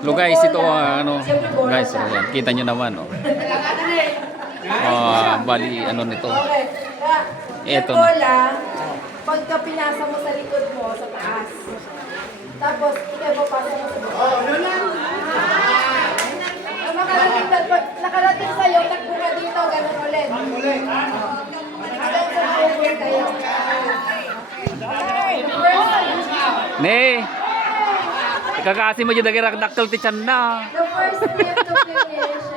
Lo guys, ito ano, guys, ayan, kita nyo naman, oh. Bali, ano nito. Ito na. bola, pagka pinasa mo sa likod mo, sa taas. Tapos, ikaw papasa mo sa baba. Pag nakarating sa'yo, takbo ka dito, ganun ulit. Hanggang sa maubos kayo. Ne, kakasi mo dyan nagirak daktal ti tiyan na. The first step to finish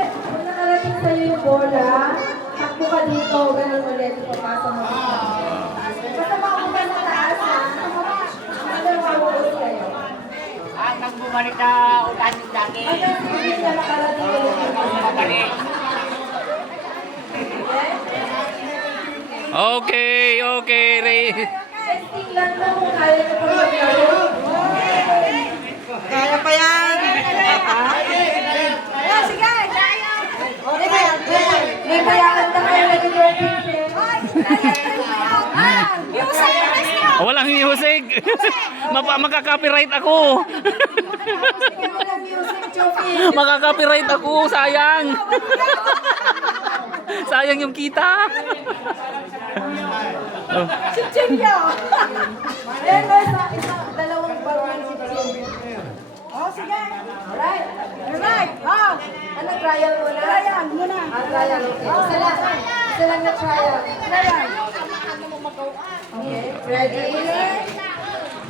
Kung nakarating sa'yo yung bola, takbo ka dito, ganun ulit, ipapasa mo. Basta makuha sa taas, ha? Hanggang maubos kayo. Nang bumalik na ulan yung dati. Hanggang hindi na makarating ulit yung bola. Balik. Okay, okay, Ray. Testing lang na kung kaya na pa maglaro. Kaya pa yan. Sige. May bayaran na kayo na dito. Walang music. Makaka-copyright ako. Sige mo lang music, Chofi. Makaka-copyright ako, sayang. Sayang yung kita. Chichilyo. Ayan guys, dalawang barang si Chofi. Oh, sige. Alright. Alright. Oh. Ano, trial muna? Trial muna. Trial, okay. Isa lang. Isa lang na trial. Trial. Okay, ready?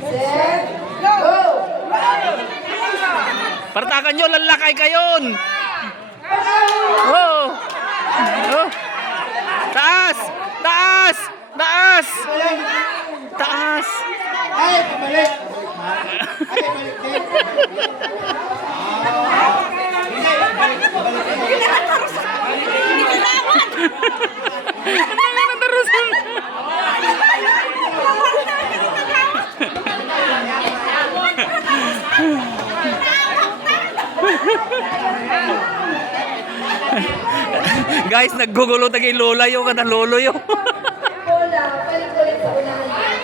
Set, go! Partakan nyo, lalakay kayon. Oh. Oh. Taas! Taas! Taas! Taas! Ay, pabalik. Ay, balik. Guys, naggugulo tagay lola yo kada lolo yo. Bola, balik-ulit sa unahan.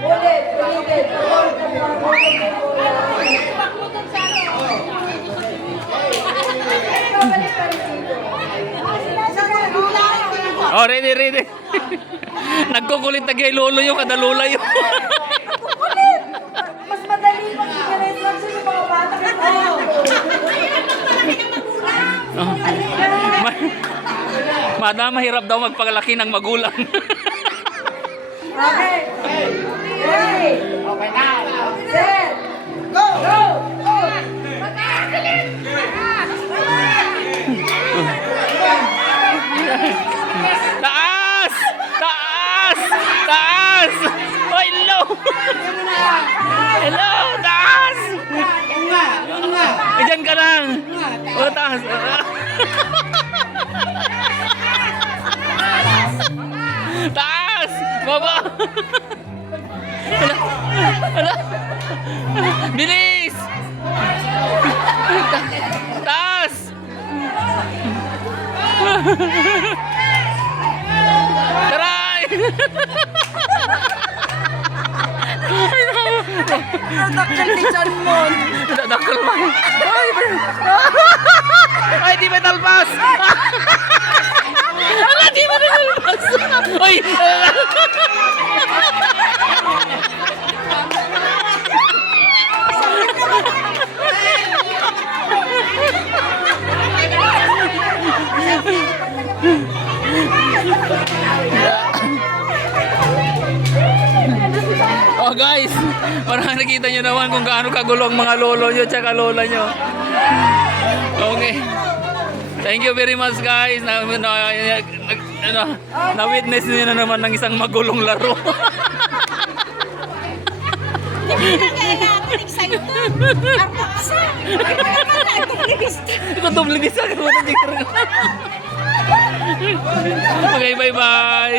Ulit, ulit. Babalik pa rin dito. Oh, ready, ready. Nagkukulit tagay lolo yo kada lola yo. Ulit! Mas madali pag i-instruction yung mga bata kasi tayo. Madam, mahirap daw magpagalaki ng magulang. Okay. Ready? Okay na. Set. Go! Go! Taas! Taas! Taas! Oh, hello! Hello! Taas! Diyan ka lang! Oh, taas! Taas! Baba! Hala! Hala! Bilis! Taas! Taray! Nadakal ni John Mon. Dadakal man. Ay, di ba talpas? Ala, di ba talpas? Ay! Oh guys, parang nakita nyo naman kung gaano kagulo ang mga lolo nyo tsaka lola nyo. Okay. Thank you very much guys. Na-witness niyo na naman ng isang magulong laro. Ikaw doble bisa ka mo. Okay, bye-bye.